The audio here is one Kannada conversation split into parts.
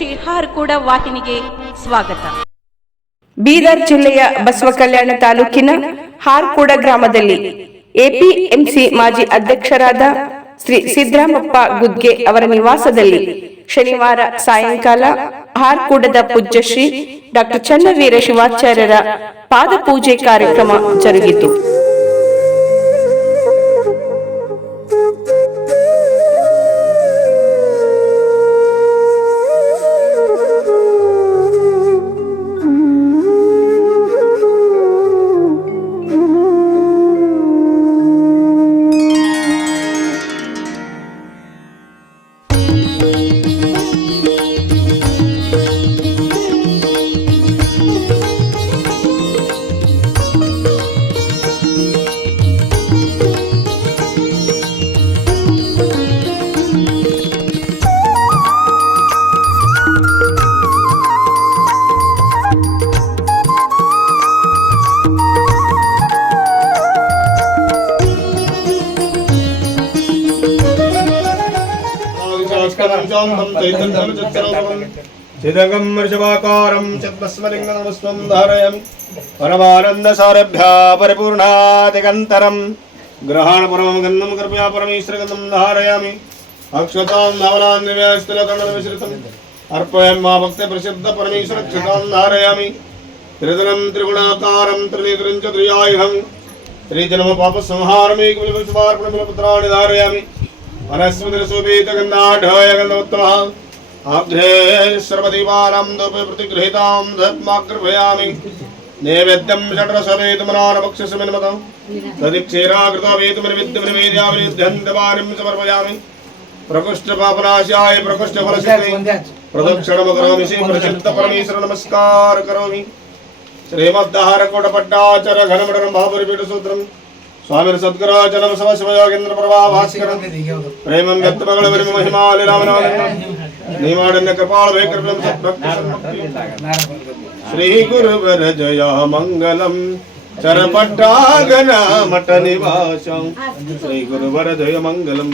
ಶ್ರೀ ಹಾರ್ಕೂಡ ವಾಹಿನಿಗೆ ಸ್ವಾಗತ. ಬೀದರ್ ಜಿಲ್ಲೆಯ ಬಸವ ಕಲ್ಯಾಣ ತಾಲೂಕಿನ ಹಾರ್ಕೂಡ ಗ್ರಾಮದಲ್ಲಿ ಎಪಿಎಂಸಿ ಮಾಜಿ ಅಧ್ಯಕ್ಷರಾದ ಶ್ರೀ ಸಿದ್ದರಾಮಪ್ಪ ಗುದ್ಗೆ ಅವರ ನಿವಾಸದಲ್ಲಿ ಶನಿವಾರ ಸಾಯಂಕಾಲ ಹಾರ್ಕೂಡದ ಪೂಜ್ಯ ಶ್ರೀ ಡಾಕ್ಟರ್ ಚನ್ನವೀರ ಶಿವಾಚಾರ್ಯರ ಪಾದಪೂಜೆ ಕಾರ್ಯಕ್ರಮ ಜರುಗಿತು. చక్రాకారం చైతన్యం చక్రాకారం చిదగం వృషభాకారం చద్మస్మలింగనమస్వం ధారయం పరమానందసారభ్యా పరిపూర్ణాదిగంతరం గ్రహాణపురం గంధం కృపయా పరమేశ్వరగంధం ధారయామి అక్షతాం నవలాన్విశ్రితం అర్పయం మా భక్త ప్రసిద్ధ పరమేశ్వర క్షతాం ధారయామి త్రిదనం త్రిగుణాకారం త్రినేత్రం చ త్రియాయుధం త్రిజన్మ పాప సంహారమే కులపుష్పార్పణ ధారయామి गन्धोत्तमः आब्धे सर्वदीपानां दोपे प्रतिगृहीतां धर्माकृपयामि नैवेद्यं षड्रसमेतमनानभक्षसमिन्मतं तदिक्षीराकृतवेतमनिविद्यमनिवेद्यामिनिध्यन्तवानिं समर्पयामि प्रकृष्टपापनाशाय प्रकृष्टफलसिद्धि प्रदक्षिणं करोमि श्री प्रसिद्ध परमेश्वर नमस्कार करोमि श्रीमद्धारकोटपट्टाचर घनमडनं भापुरिपीठसूत्रम् ಸ್ವಾಮಿ ಸದ್ಗುರಾಚರಣ ಸಮ ಶಿವಯೋಗೇಂದ್ರ ಪ್ರಭಾ ಭಾಸ್ಕರ ಪ್ರೇಮಂ ವ್ಯಕ್ತಮಗಳ ವರಿಮ ಮಹಿಮಾಲಿ ರಾಮನಾಮ ನೀವಾಡನ್ಯ ಕೃಪಾಳ ಭೈಕೃಪಂ ಸದ್ಭಕ್ತಿ ಶ್ರೀ ಗುರುವರ ಜಯ ಮಂಗಲಂ ಚರಪಟ್ಟಾಗನ ಮಠ ನಿವಾಸಂ ಶ್ರೀ ಗುರುವರ ಜಯ ಮಂಗಲಂ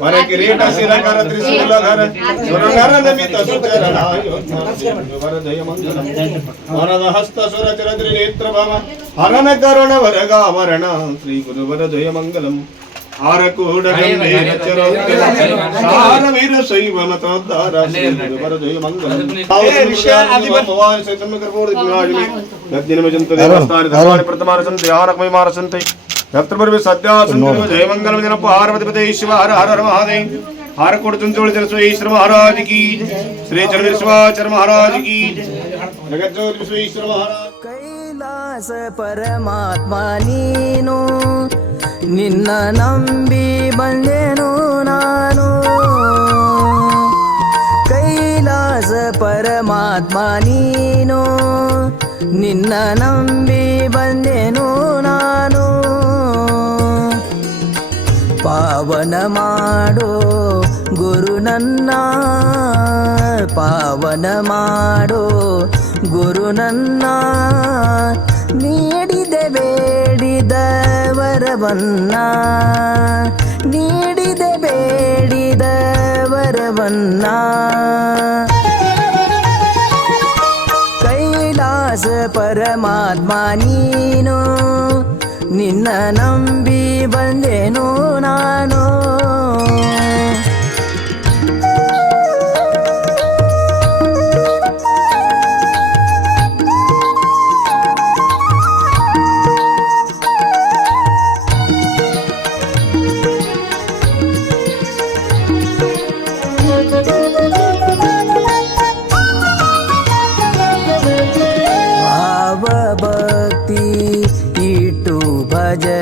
మన కిరీట శిరకర త్రిశూలధర సురనరనమిత సుచరణాయోధరదయమంగళం సురచర త్రినేత్రభవ హరణ కరుణ వరగామరణ శ్రీ గురువర జయమంగళం ప్రతమారసంతి ఆరకమయమారసంతి ಕರುಣ ವರಗಾವರಣ ಶ್ರೀ ಗುರುವರ ಜಯ ಮಂಗಲಂ ಆರಕೂಡ ಗಂಭೀರ ಚರೋಕ್ತಿರ ಸಾರವೀರ ಶೈವ ಮತೋದ್ಧಾರ ಶ್ರೀ ಗುರುವರ ಜಯ ಮಂಗಲಂ ಭವಾನಿ ಚೈತನ್ಯ ಕರ್ಪೂರ ದಿನಾಜಿನಿ ಯಜ್ಞನಿಮಜಂತ ದೇವಸ್ಥಾನ ಧರ್ಮಾಣಿ ಪ್ರಥಮಾನ ಸಂತೆ ಆನಕಮೈ ಮಾರಸಂತೆ ಯತ್ರ ಪರ್ವೆ ಸದ್ಯಾ ಸಂತ ಜಯ ಮಂಗಲಂ ಜನ ಪಾರ್ವತಿಪತೆ ಶಿವ ಹರ ಹರ ಹರ ಮಹಾದೇವ್ ಹಾರಕೋಟ ಚುಂಚೋಳಿ ಜನ ಶ್ರೀ ಮಹಾರಾಜ್ ಕಿ ಶ್ರೀ ಚರಣ ಮಹಾರಾಜ್ ಕಿ ಜಗಜ್ಯೋತಿ ವಿಶ್ವೇಶ್ವರ ಮಹಾರಾಜ್ ಕೈಲಾಸ ಪರಮಾತ್ಮ ನೀನು ನಿನ್ನ ನಂಬಿ ಬಂದೆನು ನಾನು ಕೈಲಾಸ ಪರಮಾತ್ಮ ನೀನು ನಿನ್ನ ನಂಬಿ ಬಂದೆನು ಪಾವನ ಮಾಡೋ, ಗುರು ನನ್ನ. ಪಾವನ ಮಾಡೋ, ಗುರು ನನ್ನ. ನೀಡಿದೆ ಬೇಡಿದ ವರವನ್ನ ನೀಡಿದೆ ಬೇಡಿದ ವರವನ್ನ ಕೈಲಾಸ ಪರಮಾತ್ಮ ನೀನು, ನಿನ್ನ ನಂಬಿ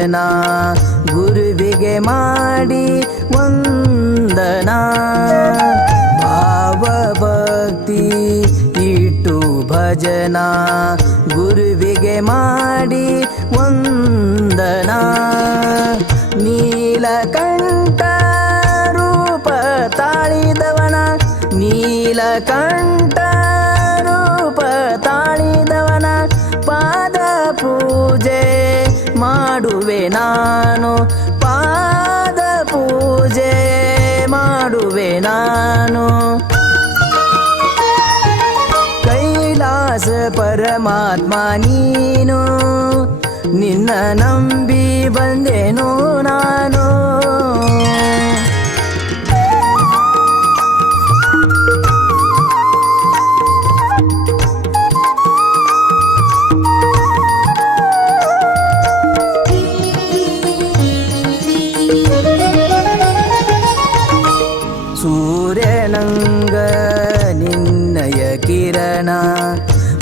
ಭಜನ ಗುರುವಿಗೆ ಮಾಡಿ ವಂದನ. ಭಾವ ಭಕ್ತಿ ಇಟ್ಟು ಭಜನ ಗುರುವಿಗೆ ಮಾಡಿ ವಂದನ. ನೀಲಕಂಠ ರೂಪ ತಾಳಿದವನ, ನೀಲಕಂಠ ಮಾಡುವೆ ನಾನು. ಪಾದ ಪೂಜೆ ಮಾಡುವೆ ನಾನು. ಕೈಲಾಸ ಪರಮಾತ್ಮ ನೀನು. ನಿನ್ನ ನಂಬಿ ಬಂದೇನೋ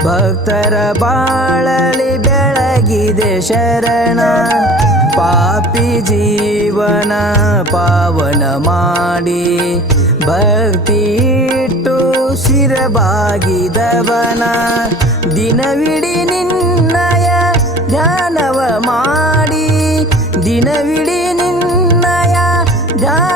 ಭಕ್ತರ ಬಾಳಲಿ ಬೆಳಗಿದೆ ಶರಣ, ಪಾಪಿ ಜೀವನ ಪಾವನ ಮಾಡಿ. ಭಕ್ತಿ ಇಟ್ಟು ಶಿರಬಾಗಿದವನ ದಿನವಿಡಿ ನಿನ್ನಯ ಧ್ಯಾನವ ಮಾಡಿ. ದಿನವಿಡಿ ನಿನ್ನಯ ಧ್ಯಾನವ